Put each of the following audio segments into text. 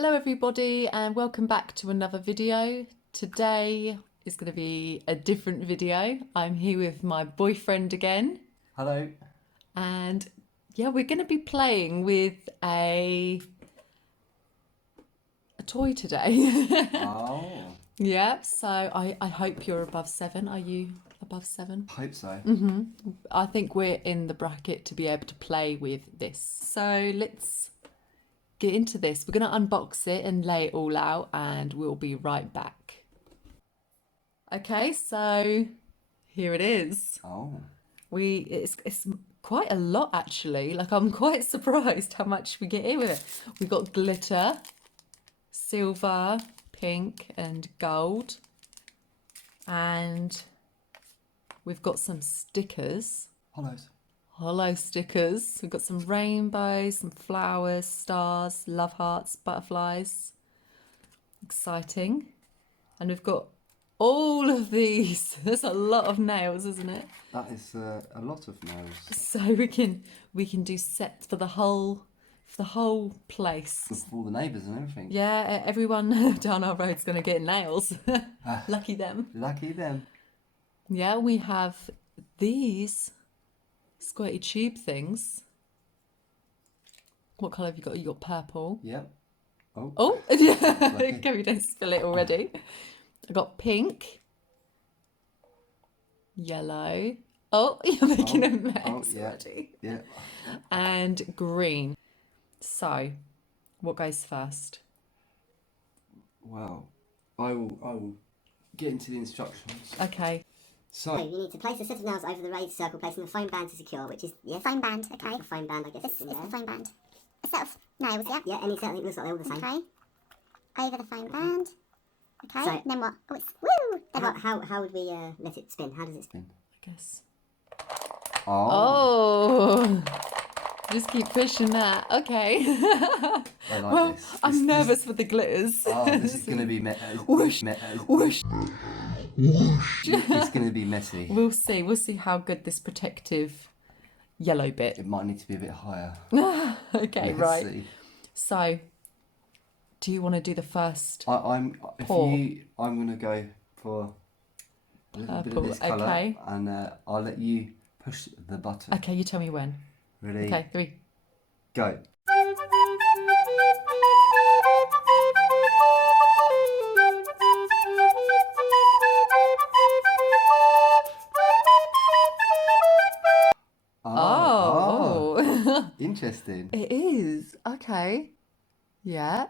Hello everybody and welcome back to another video. Today is going to be a different video. I'm here with my boyfriend again. Hello. And yeah, we're going to be playing with a toy today. Oh. Yeah, so I hope you're above 7. Are you above 7? I hope so. I think we're in the bracket to be able to play with this. So let's get into this. We're going to unbox it and lay it all out and we'll be right back. Okay, so here it is. Oh. It's quite a lot actually. Like I'm quite surprised how much we get in with it. We got glitter, silver, pink and gold. And we've got some stickers. Hollow stickers. We've got some rainbows, some flowers, stars, love hearts, butterflies. Exciting. And we've got all of these. There's a lot of nails, isn't it? That is a lot of nails. So we can do sets for the whole place. For all the neighbours and everything. Yeah, everyone down our road's gonna get nails. Lucky them. Lucky them. Yeah, we have these squirty tube things. What colour have you got? You got purple. Yep. Oh. Oh, Gary, don't spill it already. I got pink, yellow. Oh, you're making a mess already. Yeah. And green. So, what goes first? Well, I will get into the instructions. Okay. So you need to place a set of nails over the raised circle, placing the foam band to secure, which is foam band. Okay. The foam band, I guess. This is the foam band. A set of nails, yeah. Yeah, any set. It looks like they're all the same. Okay. Over the foam band. Okay. So, then what? Oh, it's woo. Then what? How would we let it spin? How does it spin? I guess. Oh. Just keep pushing that. Okay. I like Well, this. I'm nervous for the glitters. Oh, this is going to be Whoosh. Whoosh. It's going to be messy. We'll see. We'll see how good this protective yellow bit. It might need to be a bit higher. Okay, Let's right. see. So, do you want to do the first? I'm going to go for a little bit of Purple, this colour, okay. and I'll let you push the button. Okay, you tell me when. Ready? Okay, 3. Go. Oh. Interesting. It is. Okay. Yeah.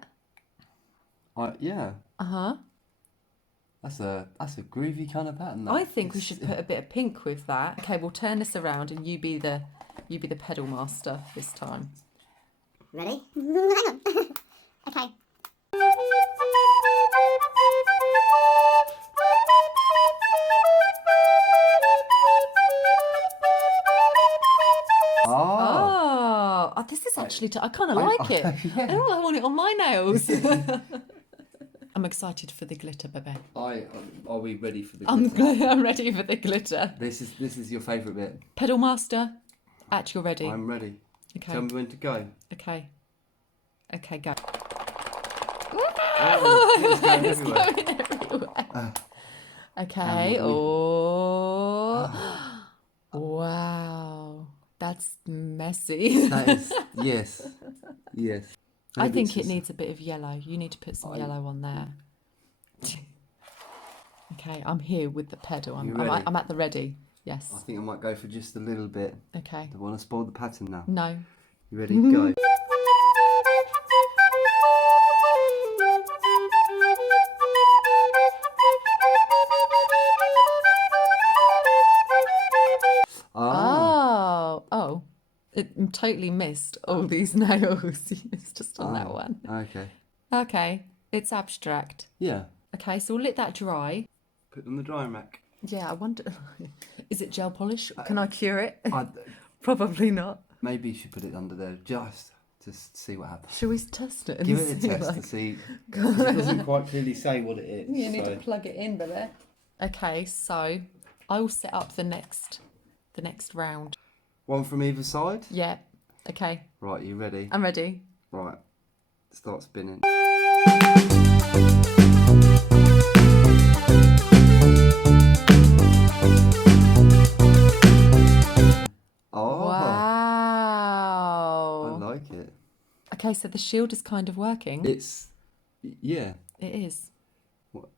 Yeah. Uh-huh. That's a groovy kind of pattern. That. I think we should put a bit of pink with that. Okay, we'll turn this around and you be the pedal master this time. Ready? Hang on. Okay. Oh. This is actually, I kind of like it. Yeah. I want it on my nails. I'm excited for the glitter, baby. Are we ready for the I'm glitter? I'm ready for the glitter. This is your favourite bit. Pedal master, at your ready. I'm ready. Okay. Tell me when to go. Okay. Okay, go. Oh, it's going It's everywhere. going everywhere. Okay. Oh. Wow. That's messy. That is yes. I think it needs a bit of yellow. You need to put some yellow on there. Okay, I'm here with the pedal. You ready? I'm at the ready. Yes. I think I might go for just a little bit. Okay. Don't want to spoil the pattern now. No. You ready? Go. Oh. It totally missed all these nails. You missed just on that one. Okay. Okay. It's abstract. Yeah. Okay, so we'll let that dry. Put it on the drying rack. Yeah, I wonder. Is it gel polish? Can I cure it? I'd, Probably not. maybe you should put it under there just to see what happens. Shall we test it? And Give it a see, test like- to see. 'Cause it doesn't quite clearly say what it is. You need so. to plug it in, baby. Okay, so I will set up the next round. One from either side. Yeah. Okay. Right, you ready? I'm ready. Right. Start spinning. Oh, Wow. I like it. Okay, so the shield is kind of working. Yeah. It is. What?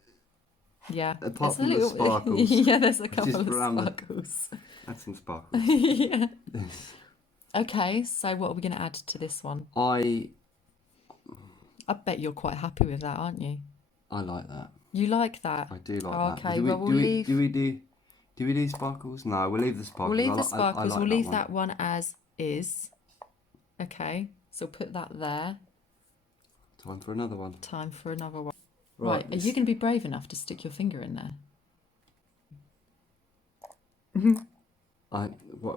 Yeah. Apart It's from the sparkles. Yeah, there's a Just couple of around the- sparkles. Add some sparkles. Yeah. Okay, so what are we going to add to this one? I bet you're quite happy with that, aren't you? like that. You like that? I do like that. Okay, well, we'll leave... Do we do sparkles? No, we'll leave the sparkles. We'll leave the I sparkles. like We'll leave one. that one as is. Okay, so put that there. Time for another one. Time for another one. Right, Are you going to be brave enough to stick your finger in there?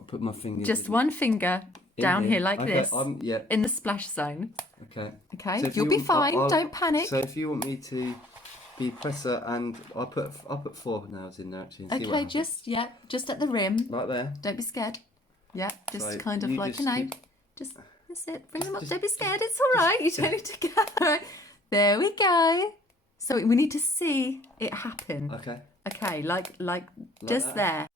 Put my finger. Just one finger down here like okay, this. Yeah. In the splash zone. Okay. Okay, So if you'll be fine. Don't panic. So if you want me to be presser, and I'll put 4 nails in there actually. And see what Okay, happens. just at the rim. Like there. Don't be scared. Yeah, just So kind of you like, just keep- just that's it. Bring them up. just- Don't be scared. It's all right. You don't need to go. All right. There we go. So we need to see it happen. Okay. Okay, like just that. there.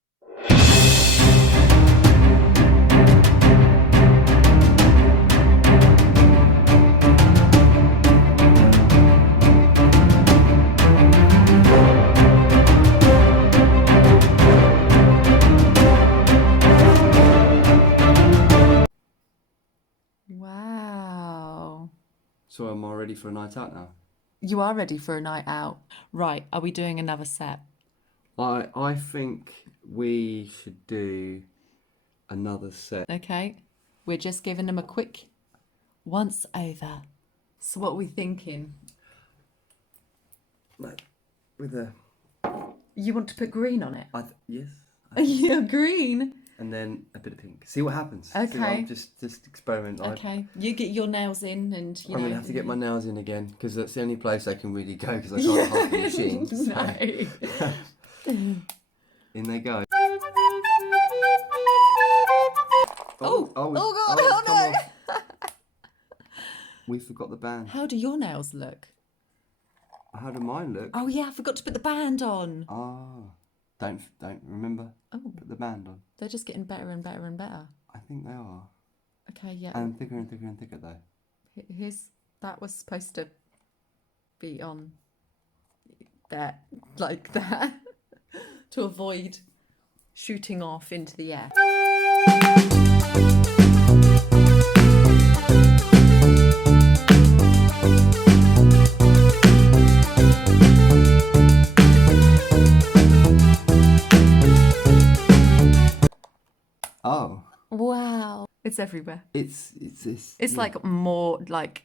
Wow. So am I ready for a night out now? You are ready for a night out. Right, are we doing another set? I think we should do another set. Okay. We're just giving them a quick once over. So what are we thinking? Like, with a You want to put green on it? yes. Yeah, green. And then a bit of pink. See what happens. See, Okay. I'm just experiment. Okay. You get your nails in and I'm gonna have to get my nails in again because that's the only place I can really go because I can't hold the machine. So. No. In they go. Oh God, it's oh come no. off. We forgot the band. How do your nails look? How do mine look? Oh yeah, I forgot to put the band on. Ah, don't remember. Oh, Put the band on. they're just getting better and better and better. I think they are. Okay, yeah. And thicker and thicker and thicker though. That was supposed to be on there like that to avoid shooting off into the air. Oh. Wow. It's everywhere. It's It's yeah. like more like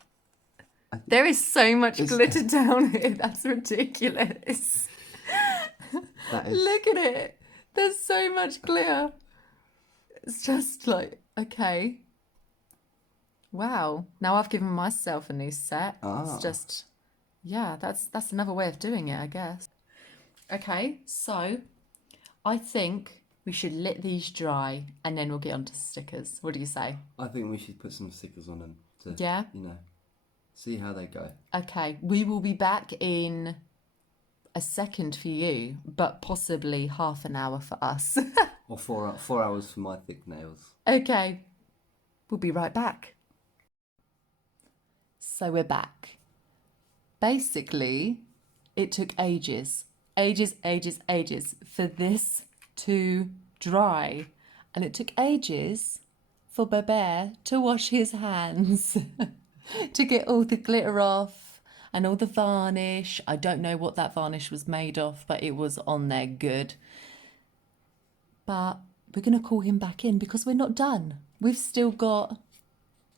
there is so much glitter down here. That's ridiculous. That is. Look at it. There's so much glitter. It's just like, okay. Wow. Now I've given myself a new set. Ah. It's just, yeah, that's another way of doing it, I guess. Okay, so I think we should let these dry and then we'll get onto stickers. What do you say? I think we should put some stickers on them to, Yeah? see how they go. Okay, we will be back in a second for you, but possibly half an hour for us. Or 4 hours for my thick nails. Okay, we'll be right back. So we're back. Basically, it took ages for this to dry. And it took ages for Bear to wash his hands to get all the glitter off and all the varnish. I don't know what that varnish was made of, but it was on there good. But we're going to call him back in because we're not done. We've still got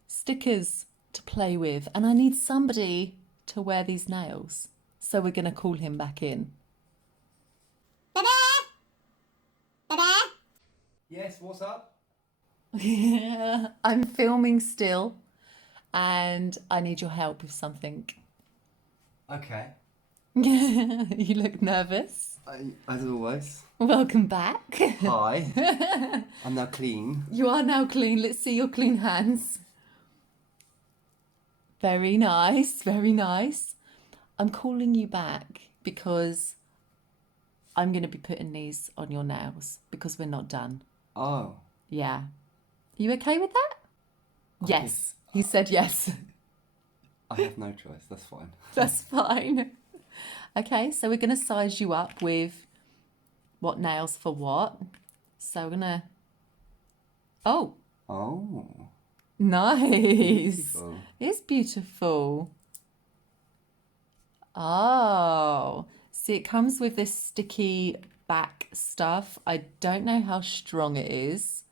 stickers to play with and I need somebody to wear these nails. So we're going to call him back in. Yes, what's up? I'm filming still and I need your help with something. Okay. You look nervous. As always. Welcome back. Hi. I'm now clean. You are now clean. Let's see your clean hands. Very nice, very nice. I'm calling you back because I'm going to be putting these on your nails because we're not done. Oh. Yeah. Are you okay with that? Yes. He said yes. I have no choice. That's fine. That's fine. Okay, so we're going to size you up with what nails for what. So we're going to... Oh, Oh. nice. Beautiful. It's beautiful. Oh, see, it comes with this sticky back stuff. I don't know how strong it is.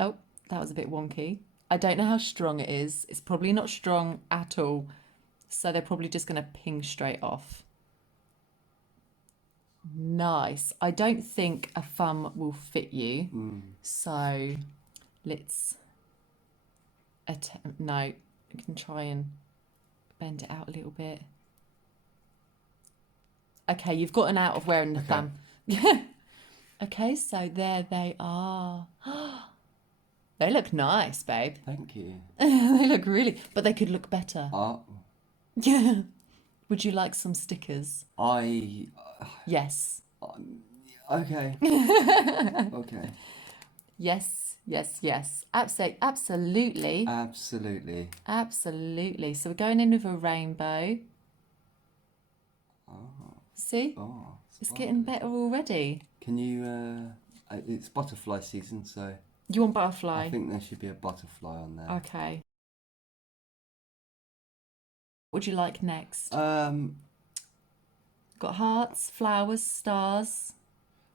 Oh, that was a bit wonky. I don't know how strong it is. It's probably not strong at all. So they're probably just going to ping straight off. Nice. I don't think a thumb will fit you. So let's attempt. No, we can try and bend it out a little bit. Okay, you've gotten out of wearing the thumb. Okay, so there they are. They look nice, babe. Thank you. They look really, but they could look better. Oh. Yeah. Would you like some stickers? Okay. Yes. Okay. Yes, yes, yes. Absolutely. Absolutely. Absolutely. So we're going in with a rainbow. Oh. See? Oh. It's getting better already. Can you? It's butterfly season, so. You want butterfly? I think there should be a butterfly on there. Okay. What would you like next? Got Got hearts, flowers, stars.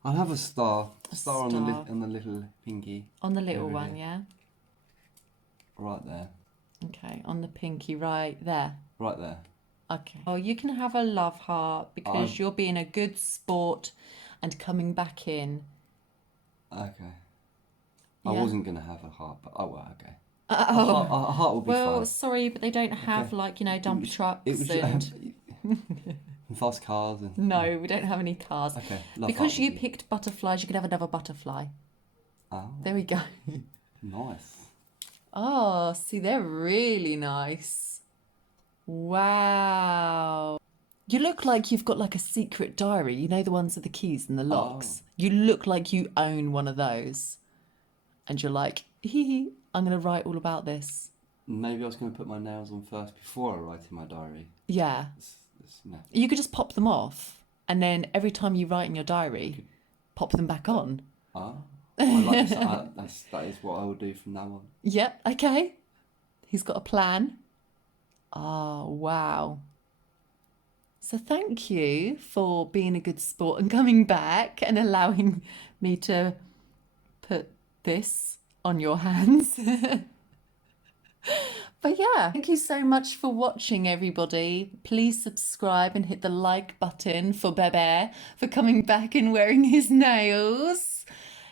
I'll have a star. Star. On the little pinky. On the little Over one, here. yeah? Right there. Okay, on the pinky right there. Right there. Okay. Oh, you can have a love heart because you're being a good sport and coming back in. Okay. Yeah. I wasn't gonna have a heart, but oh well, okay. Oh. A heart will be Well, fine. sorry, but they don't have like, you know, dump trucks and... and fast cars and. No, we don't have any cars. Okay. Love Because heart you will be- picked butterflies, you could have another butterfly. Oh. There we go. Nice. Oh, see, they're really nice. Wow. You look like you've got like a secret diary. You know, the ones with the keys and the locks. You look like you own one of those. And you're like, hee hee, I'm going to write all about this. Maybe I was going to put my nails on first before I write in my diary. Yeah. No. You could just pop them off. And then every time you write in your diary, pop them back on. Ah. I like this. That is what I will do from now on. Yeah, okay. He's got a plan. Oh, wow. So thank you for being a good sport and coming back and allowing me to put this on your hands. But yeah, thank you so much for watching, everybody. Please subscribe and hit the like button for Bebe for coming back and wearing his nails.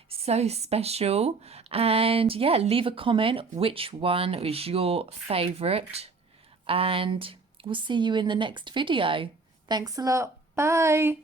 So special. And yeah, leave a comment which one is your favourite. And we'll see you in the next video. Thanks a lot. Bye.